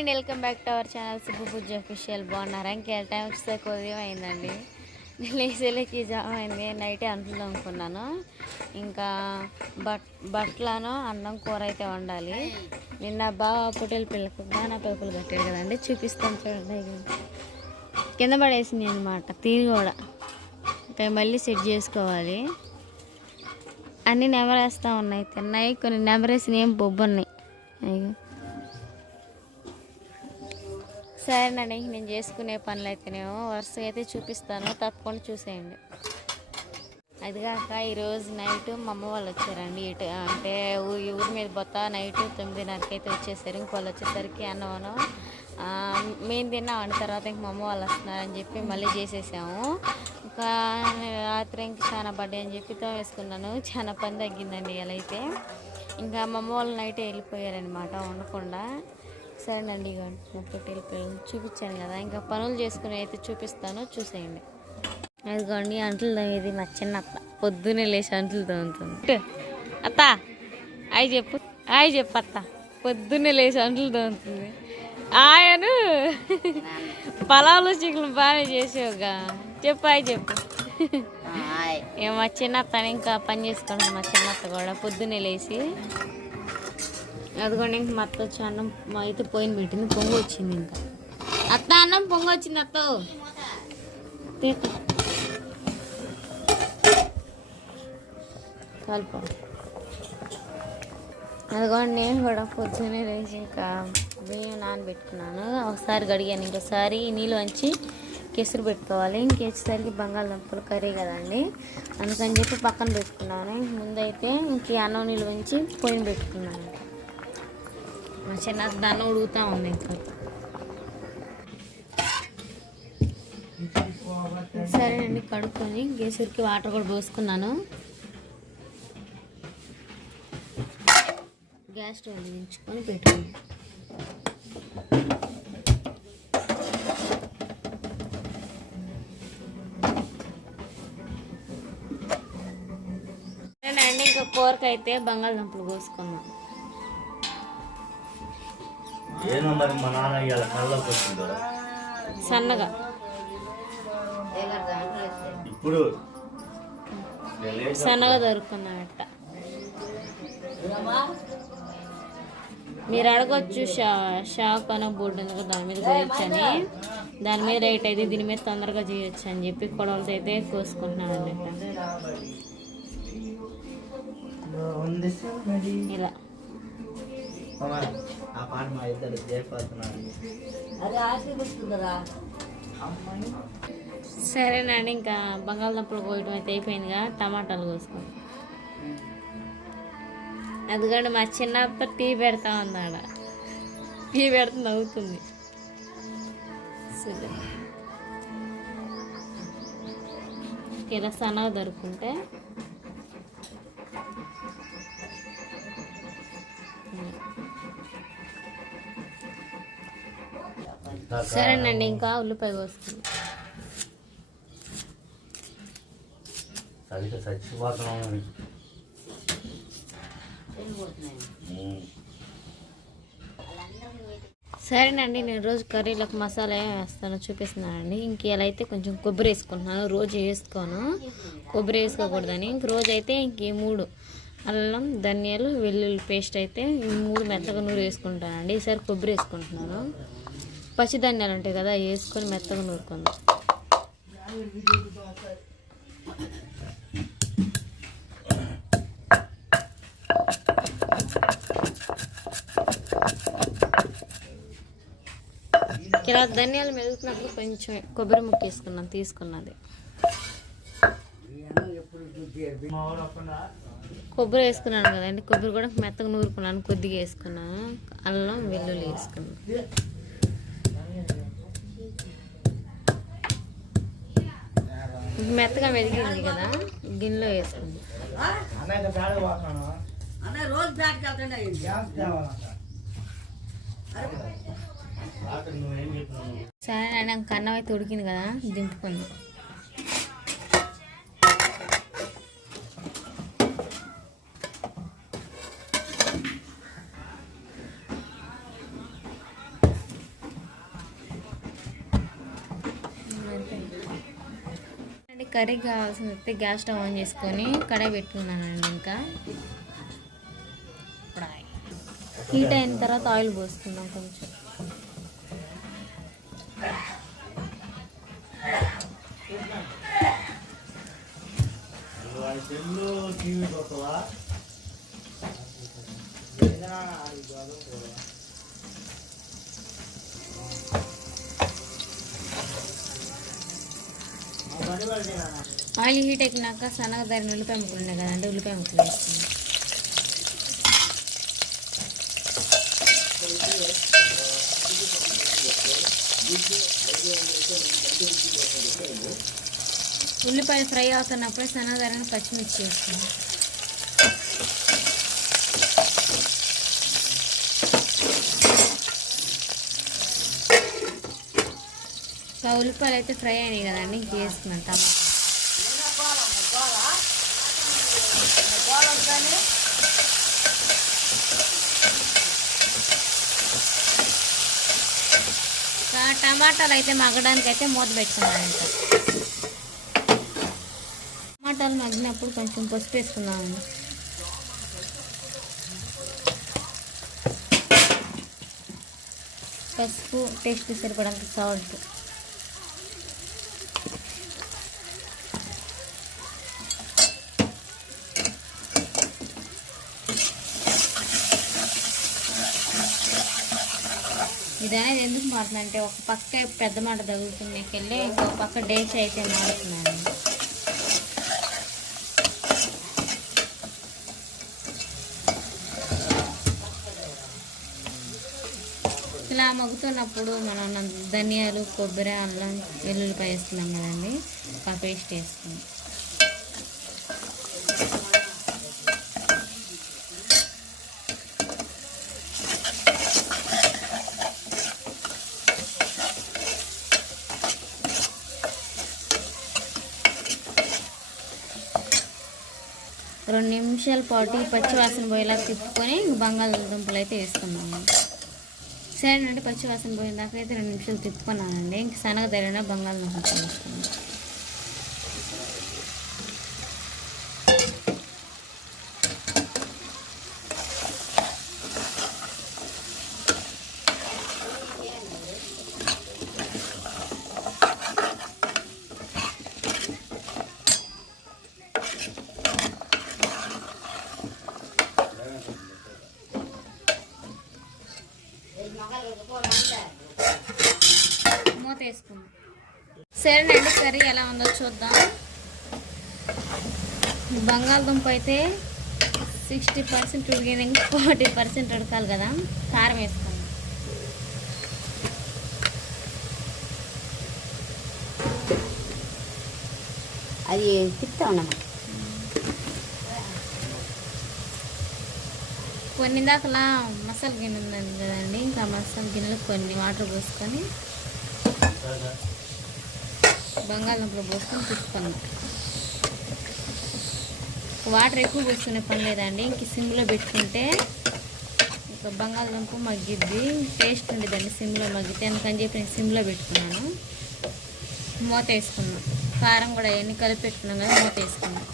And welcome back to our channel Sibbu Pooja official బాగున్నారా? ఇంకా time వస్తే ఉదయం అయిందండి. నేను లేసేలకి జామ్ అయింది. నైటే అంట్లు అనుకున్నాను ఇంకా బట్ బట్టలను అన్నం కూర అయితే వండాలి. నిన్న బాగా పొట్టేలు పిల్లకు బాగా పేపర్లు కట్టాడు కదండి. చూపిస్తాను చూడండి కింద పడేసింది అనమాట తీరు కూడా. ఇంకా మళ్ళీ సెట్ చేసుకోవాలి. అన్నీ నెమరేస్తూ ఉన్నాయి. తిన్నాయి. కొన్ని నెమరేసిన ఏం బొబ్బున్నాయి. అయ్యో. సరేనండి నేను చేసుకునే పనులు అయితేనేమో వరుసగా అయితే చూపిస్తాను. తప్పకుండా చూసేయండి. అదిగాక ఈరోజు నైట్ మా అమ్మ వాళ్ళు వచ్చారండి ఇటు అంటే ఊరి ఊరి మీద పోతా నైట్ తొమ్మిదిన్నరకి అయితే వచ్చేసారు. ఇంక వాళ్ళు వచ్చేసరికి అన్నవనం మేము మేము తిన్నామండి తర్వాత ఇంక మా అమ్మ వాళ్ళు వస్తున్నారని చెప్పి మళ్ళీ చేసేసాము. ఇంకా రాత్రి ఇంక చాలా బర్త్డే అని చెప్పి వేసుకున్నాను చాలా పని తగ్గిందండి ఇలా అయితే. ఇంకా మా అమ్మ వాళ్ళు నైట్ వెళ్ళిపోయారనమాట ఉండకుండా. సరేనండి మా పొట్టేలు పిల్లలు చూపించాను కదా ఇంకా పనులు చేసుకుని అయితే చూపిస్తాను. చూసేయండి. అదిగోండి అంట్లు తోమేది మా చిన్న అత్త పొద్దున్నే లేచి అంట్లు తోముతుంది అత్త అయి చెప్పు అయి చెప్పు అత్త. పొద్దున్నే లేచి అంట్లు తోముతుంది ఆయను పలావులు చికెన్ బాగానే చేసేవుగా. చెప్పు అయి చెప్పు. ఇక మా చిన్న అత్త ఇంకా పని చేసుకుంటుంది మా చిన్న అత్త కూడా పొద్దున్నే లేచి. అదిగోండి ఇంక మా అత్త వచ్చి అన్నం మా అయితే పోయిన పెట్టింది పొంగు వచ్చింది ఇంకా. అత్త అన్నం పొంగు వచ్చింది అత్త. కలుపు అదిగోండి నేను కూడా పొద్దునే లేచి ఇంకా బియ్యం నానబెట్టుకున్నాను. ఒకసారి గడిగాను ఇంకోసారి నీళ్ళు వంచి కెసురు పెట్టుకోవాలి. ఇంకేసరికి బంగాళదుంపలు కర్రీ కదండి. అందుకని చెప్పి పక్కన పెట్టుకున్నాను. ముందైతే ఇంక ఈ అన్నం నీళ్ళు వంచి పొయ్యిన పెట్టుకున్నాను. మా చిన్న దాన్ని ఉడుగుతూ ఉంది ఇంకా. సరేనండి కడుక్కొని గేసరికి వాటర్ కూడా పోసుకున్నాను. గ్యాస్ స్టవ్ వెలిగించుకొని పెట్టుకున్నాను సరేనండి ఇంకా కూరకైతే బంగాళదుంపలు కోసుకుందాం ఏమో మరి మా నాన్న ఇవాళ కళ్ళలోకి వచ్చిందో. సన్నగా. ఇప్పుడు సన్నగా దొరుకుతున్నాడట మీరు అడగొచ్చు షా షాప్ అనే బోర్డు ఉంది కదా దాని మీద అని. దాని మీద రేట్ అయితే దీని మీద తొందరగా చేయొచ్చు అని చెప్పి కొడవలతో అయితే కోసుకుంటున్నాను అన్నట్టు ఇలా. ఆ పాట మా ఇద్దరు చేపడుతున్నారు సరేనండి ఇంకా బంగాళదుంపలు కోయడం అయితే అయిపోయిందిగా. టమాటాలు కోసుకోండి అందుకని మా చిన్న అత్త టీ పెడతా ఉందాడ టీ పెడుతుంది ఇలా సన్నగా దొరుకుంటే సరేనండి ఇంకా ఉల్లిపాయ కోసుకుందాం. సరిగ్గా చచ్చిపోతున్నాం ఉమ్. సరేనండి నేను రోజు కర్రీలకు మసాలా వేస్తానో చూపిస్తున్నానండి. ఇంక ఇలా అయితే కొంచెం కొబ్బరి వేసుకుంటున్నాను రోజు వేసుకోను. కొబ్బరి వేసుకోకూడదని. ఇంక రోజు అయితే ఇంక మూడు అల్లం ధనియాలు వెల్లుల్లి పేస్ట్ అయితే ఈ మూడు మెత్తగా నూరు వేసుకుంటానండి. ఈసారి కొబ్బరి వేసుకుంటున్నాను. పచ్చి ధనియాలు ఉంటాయి కదా వేసుకొని మెత్తగా నూరుకుందాం. ఇలా ధనియాలు మెదుగుతున్నప్పుడు కొంచెం కొబ్బరి ముక్క వేసుకున్నాను తీసుకున్నది. కొబ్బరి వేసుకున్నాను కదండి కొబ్బరి కూడా మెత్తగా నూరుకున్నాను కొద్దిగా వేసుకున్నాను. అల్లం వెల్లుల్లి వేసుకున్నాను. మెత్తగా మెదిగింది కదా గిన్నెలో వేసుకుంది. సరే నాకు అన్నం అయితే ఉడికింది కదా దింపుకుంది. కర్రీ కావాల్సిన అయితే గ్యాస్ స్టవ్ ఆన్ చేసుకొని కడాయి పెట్టుకున్నానండి ఇంకా. హీట్ అయిన తర్వాత ఆయిల్ పోసుకుందాం కొంచెం. టీవీ ఆయిల్ హీట్ ఎక్కినాక సన్నగా దారిని ఉల్లిపాయ ముక్కలు ఉన్నాయి కదండి ఉల్లిపాయ ముక్కలు వేసుకుందాం. ఉల్లిపాయ ఫ్రై అవుతున్నప్పుడే సన్నదారని పచ్చిమిర్చి వేసుకుందాం. ఉల్లిపాయలు అయితే ఫ్రై అయినాయి కదండి ఇంక వేసుకున్నాను టమాటా. ఇంకా టమాటాలు అయితే మగ్గడానికి అయితే మూత పెట్టుకున్నాను టమాటాలు మగ్గినప్పుడు కొంచెం పసుపు వేసుకున్నాము పసుపు టేస్ట్ సరిపడంత సాల్ట్. ఇది అనేది ఎందుకు మారుతుందంటే ఒక పక్క పెద్ద మాట తగులుతున్నాకెళ్ళి ఇంకొక పక్క డేస్ అయితే మారుతున్నాను ఇలా మగ్గుతున్నప్పుడు మనం ధనియాలు కొబ్బరి అల్లం వెల్లుల్లిపాయ వేస్తున్నాం కదండి. ఆ పేస్ట్ వేసుకుని రెండు నిమిషాల పాటు పచ్చివాసన పోయేలా తిప్పుకొని బంగాళదుంపలు అయితే వేసుకున్నాను సరే పచ్చివాసన పోయిన దాకా అయితే రెండు నిమిషాలు తిప్పుకున్నానండి. ఇంక శనగ తరిగిన బంగాళదుంపలు వేసుకున్నాను మూత వేసుకుందాం సరేనండి కర్రీ ఎలా ఉందో చూద్దాం. బంగాళదుంప అయితే సిక్స్టీ పర్సెంట్ ఉడికింది ఇంకా ఫార్టీ పర్సెంట్ ఉడకాలి కదా కారం వేసుకుందాం అది తిప్పుతా ఉన్నామా కొన్ని దాకలా మసాలా గిన్నె ఉంది కదండి ఇంకా మసాలా గిన్నెలో కొన్ని వాటర్ పోసుకొని బంగాళదుంపలు పోసుకొని తిప్పుకున్నాం వాటర్ ఎక్కువ పోసుకునే పని లేదండి. ఇంక సిమ్లో పెట్టుకుంటే ఇంకా బంగాళదుంప మగ్గిద్ది. టేస్ట్ ఉండేదండి సిమ్లో మగ్గితే. అందుకని చెప్పి నేను సిమ్లో పెట్టుకున్నాను. మూత వేసుకున్నాం. కారం కూడా ఎన్ని కలిపి పెట్టుకున్నాం కదా మూత వేసుకున్నాం.